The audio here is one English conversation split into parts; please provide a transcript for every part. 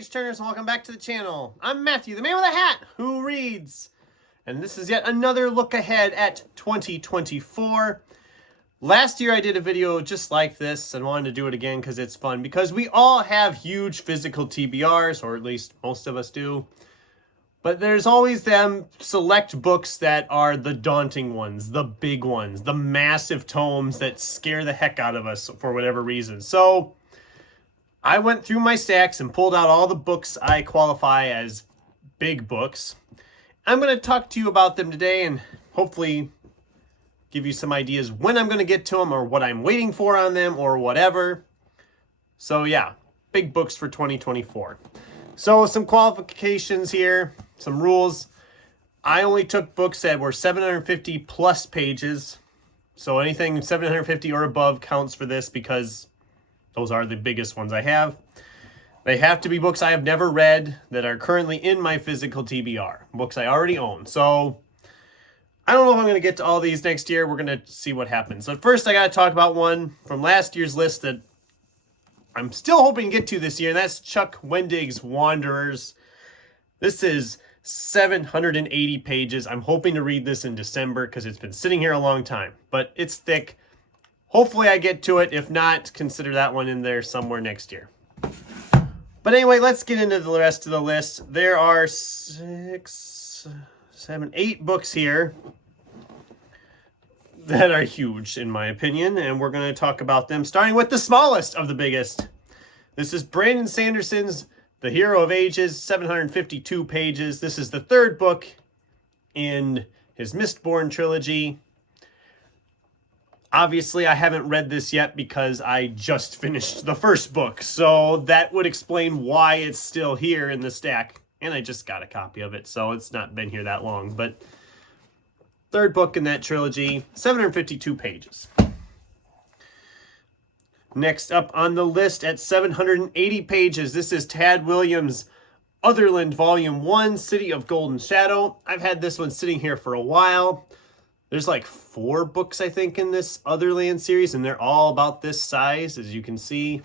page turners, and welcome back to the channel. I'm Matthew, the man with a hat who reads. And this is yet another look ahead at 2024. Last year I did a video just like this and wanted to do it again because it's fun. Because we all have huge physical TBRs, or at least most of us do. But there's always them select books that are the daunting ones, the big ones, the massive tomes that scare the heck out of us for whatever reason. So I went through my stacks and pulled out all the books I qualify as big books. I'm going to talk to you about them today and hopefully give you some ideas when I'm going to get to them or what I'm waiting for on them or whatever. So yeah, big books for 2024. So some qualifications here, some rules. I only took books that were 750 plus pages. So anything 750 or above counts for this because those are the biggest ones I have. They have to be books I have never read that are currently in my physical TBR. Books I already own. So I don't know if I'm going to get to all these next year. We're going to see what happens. But first I got to talk about one from last year's list that I'm still hoping to get to this year. And that's Chuck Wendig's Wanderers. This is 780 pages. I'm hoping to read this in December because it's been sitting here a long time. But it's thick. Hopefully I get to it. If not, consider that one in there somewhere next year. But anyway, let's get into the rest of the list. There are 6, 7, 8 books here that are huge in my opinion. And we're going to talk about them starting with the smallest of the biggest. This is Brandon Sanderson's The Hero of Ages, 752 pages. This is the third book in his Mistborn trilogy. Obviously, I haven't read this yet because I just finished the first book. So that would explain why it's still here in the stack. And I just got a copy of it, so it's not been here that long. But third book in that trilogy, 752 pages. Next up on the list at 780 pages, this is Tad Williams' Otherland Volume 1, City of Golden Shadow. I've had this one sitting here for a while. There's like 4 books, I think, in this Otherland series, and they're all about this size, as you can see.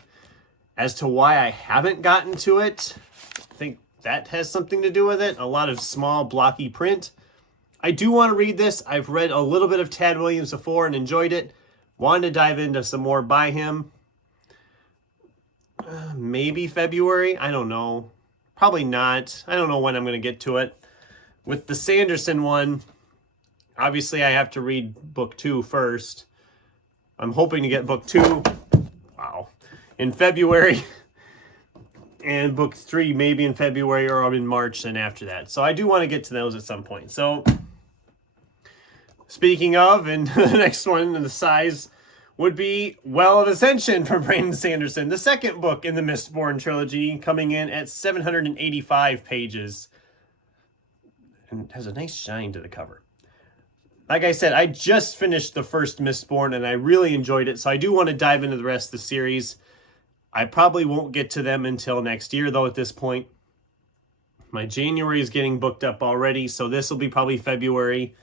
As to why I haven't gotten to it, I think that has something to do with it. A lot of small, blocky print. I do want to read this. I've read a little bit of Tad Williams before and enjoyed it. Wanted to dive into some more by him. Maybe February. I don't know. Probably not. I don't know when I'm going to get to it. With the Sanderson one, obviously, I have to read book 2 first. I'm hoping to get book 2, in February. And book 3 maybe in February or in March and after that. So I do want to get to those at some point. So, speaking of, and the next one, the size, would be Well of Ascension from Brandon Sanderson. The second book in the Mistborn trilogy, coming in at 785 pages. And has a nice shine to the cover. Like I said, I just finished the first Mistborn and I really enjoyed it. So I do want to dive into the rest of the series. I probably won't get to them until next year, though, at this point. My January is getting booked up already, so this will be probably February.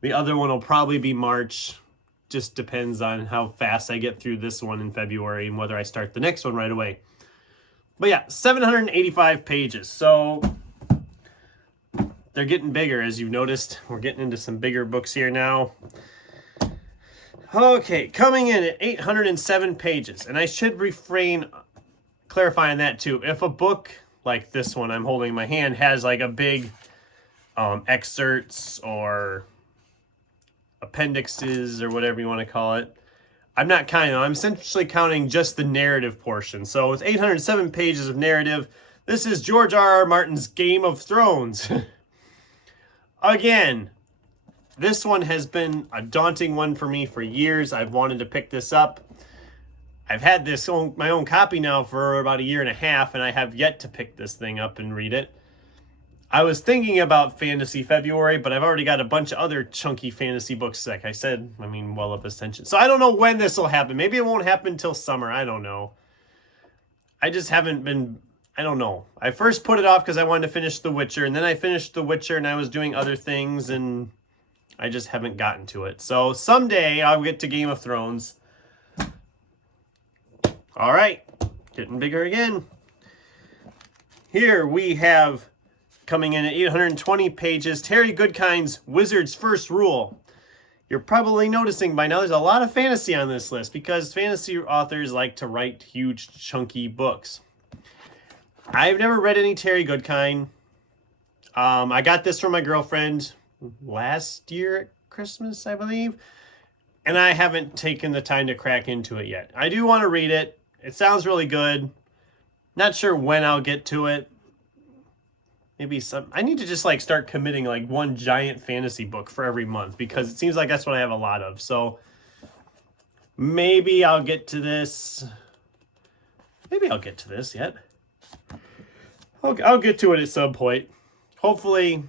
The other one will probably be March. Just depends on how fast I get through this one in February and whether I start the next one right away. But yeah, 785 pages. So they're getting bigger, as you've noticed. We're getting into some bigger books here now. Okay, coming in at 807 pages. And I should refrain clarifying that too. If a book like this one I'm holding in my hand has like a big excerpts or appendixes or whatever you want to call it, I'm not counting them. I'm essentially counting just the narrative portion. So with 807 pages of narrative, this is George R.R. Martin's Game of Thrones. Again, this one has been a daunting one for me for years. I've wanted to pick this up. I've had this my own copy now for about 1.5 years, and I have yet to pick this thing up and read it. I was thinking about Fantasy February, but I've already got a bunch of other chunky fantasy books, like I said. Well of Ascension. So I don't know when this will happen. Maybe it won't happen until summer. I don't know. I just haven't been... I don't know. I first put it off because I wanted to finish The Witcher, and then I finished The Witcher, and I was doing other things, and I just haven't gotten to it. So someday I'll get to Game of Thrones. All right. Getting bigger again. Here we have, coming in at 820 pages, Terry Goodkind's Wizard's First Rule. You're probably noticing by now there's a lot of fantasy on this list because fantasy authors like to write huge, chunky books. I've never read any Terry Goodkind. I got this from my girlfriend last year at Christmas, I believe. And I haven't taken the time to crack into it yet. I do want to read it. It sounds really good. Not sure when I'll get to it. Maybe I need to just like start committing like one giant fantasy book for every month because it seems like that's what I have a lot of. So maybe I'll get to this. Maybe I'll get to this yet. I'll get to it at some point. Hopefully,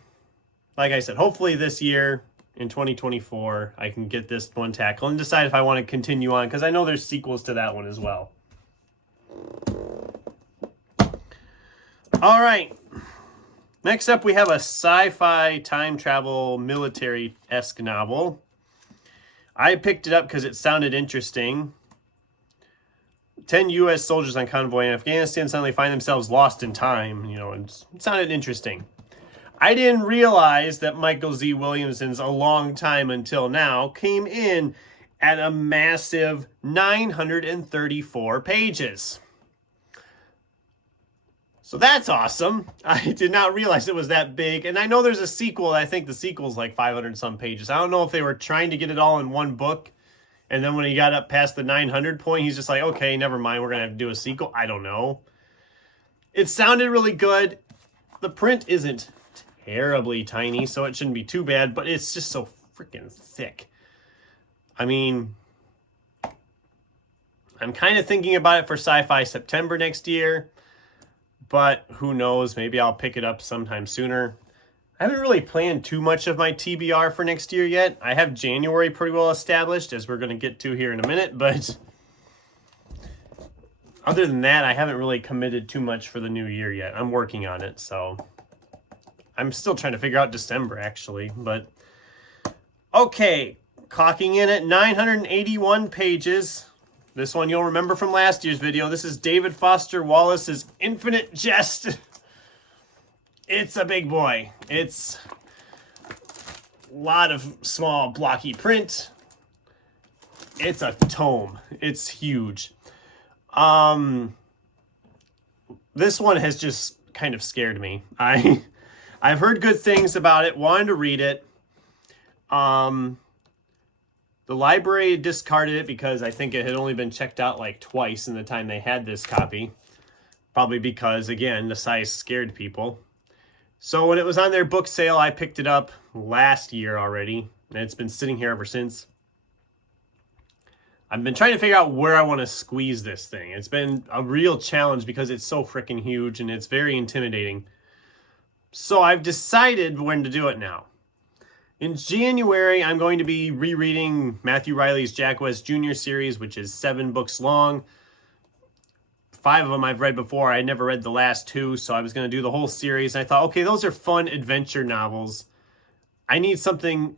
like I said, hopefully this year in 2024, I can get this one tackle and decide if I want to continue on because I know there's sequels to that one as well. All right. Next up, we have a sci-fi time travel military-esque novel. I picked it up because it sounded interesting. 10 U.S. soldiers on convoy in Afghanistan suddenly find themselves lost in time. You know, it sounded interesting. I didn't realize that Michael Z. Williamson's A Long Time Until Now came in at a massive 934 pages. So that's awesome. I did not realize it was that big. And I know there's a sequel. I think the sequel's like 500 some pages. I don't know if they were trying to get it all in one book. And then when he got up past the 900 point, he's just like, okay, never mind. We're going to have to do a sequel. I don't know. It sounded really good. The print isn't terribly tiny, so it shouldn't be too bad. But it's just so freaking thick. I mean, I'm kind of thinking about it for Sci-Fi September next year. But who knows, maybe I'll pick it up sometime sooner. I haven't really planned too much of my TBR for next year yet. I have January pretty well established, as we're going to get to here in a minute. But other than that, I haven't really committed too much for the new year yet. I'm working on it, so I'm still trying to figure out December, actually. But okay, clocking in at 981 pages. This one you'll remember from last year's video. This is David Foster Wallace's Infinite Jest. It's a big boy. It's a lot of small blocky print. It's a tome. It's huge. This one has just kind of scared me. I've heard good things about it, wanted to read it. The library discarded it because I think it had only been checked out like twice in the time they had this copy. Probably because, again, the size scared people. So when it was on their book sale, I picked it up last year already. And it's been sitting here ever since. I've been trying to figure out where I want to squeeze this thing. It's been a real challenge because it's so freaking huge and it's very intimidating. So I've decided when to do it now. In January, I'm going to be rereading Matthew Riley's Jack West Jr. series, which is 7 books long. 5 of them I've read before. I never read the last 2, so I was going to do the whole series. And I thought, okay, those are fun adventure novels. I need something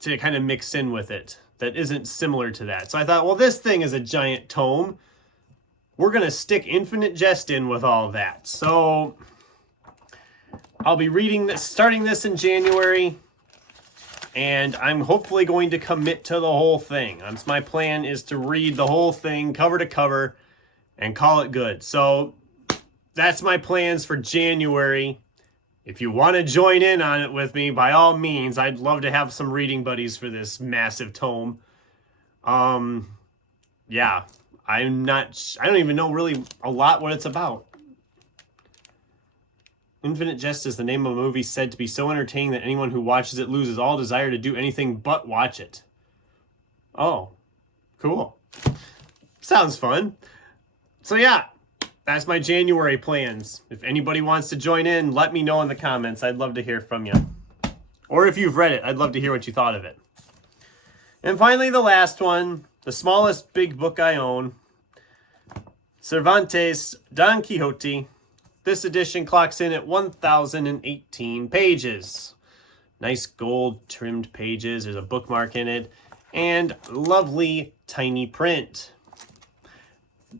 to kind of mix in with it that isn't similar to that. So I thought, well, this thing is a giant tome. We're going to stick Infinite Jest in with all that. So I'll be reading this, starting this in January. And I'm hopefully going to commit to the whole thing. My plan is to read the whole thing cover to cover and call it good. So that's my plans for January. If you want to join in on it with me, by all means, I'd love to have some reading buddies for this massive tome. Yeah, I don't even know really a lot what it's about. Infinite Jest is the name of a movie said to be so entertaining that anyone who watches it loses all desire to do anything but watch it. Oh, cool. Sounds fun. So yeah, that's my January plans. If anybody wants to join in, let me know in the comments. I'd love to hear from you. Or if you've read it, I'd love to hear what you thought of it. And finally, the last one, the smallest big book I own, Cervantes' Don Quixote. This edition clocks in at 1,018 pages. Nice gold trimmed pages. There's a bookmark in it. And lovely tiny print.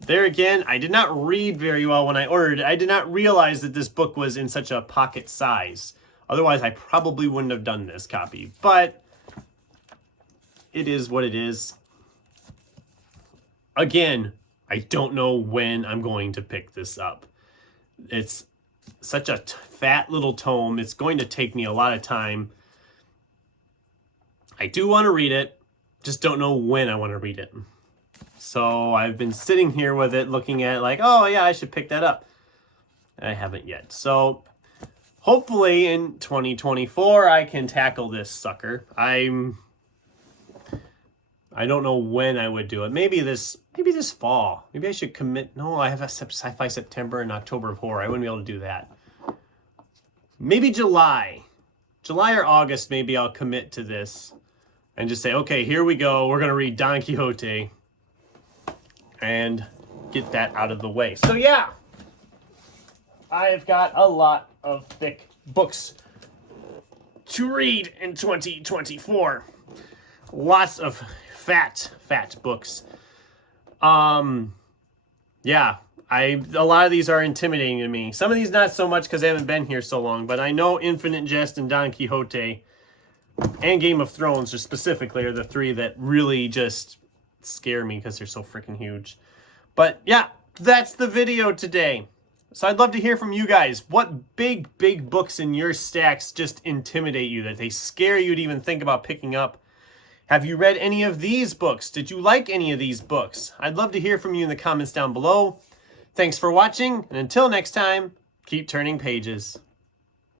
There again, I did not read very well when I ordered it. I did not realize that this book was in such a pocket size. Otherwise, I probably wouldn't have done this copy. But it is what it is. Again, I don't know when I'm going to pick this up. It's such a fat little tome. It's going to take me a lot of time. I do want to read it. Just don't know when I want to read it. So I've been sitting here with it looking at it like, oh yeah, I should pick that up. I haven't yet. So hopefully in 2024 I can tackle this sucker. I don't know when I would do it. Maybe this fall. Maybe I should commit. No, I have a Sci-Fi September and October of Horror. I wouldn't be able to do that. Maybe July or August, maybe I'll commit to this and just say, okay, here we go. We're going to read Don Quixote and get that out of the way. So yeah, I've got a lot of thick books to read in 2024. Lots of fat books. Yeah, a lot of these are intimidating to me. Some of these not so much because I haven't been here so long, but I know Infinite Jest and Don Quixote and Game of Thrones just specifically are the three that really just scare me because they're so freaking huge. But yeah, that's the video today. So I'd love to hear from you guys. What big books in your stacks just intimidate you, that they scare you to even think about picking up? Have you read any of these books? Did you like any of these books? I'd love to hear from you in the comments down below. Thanks for watching, and until next time, keep turning pages.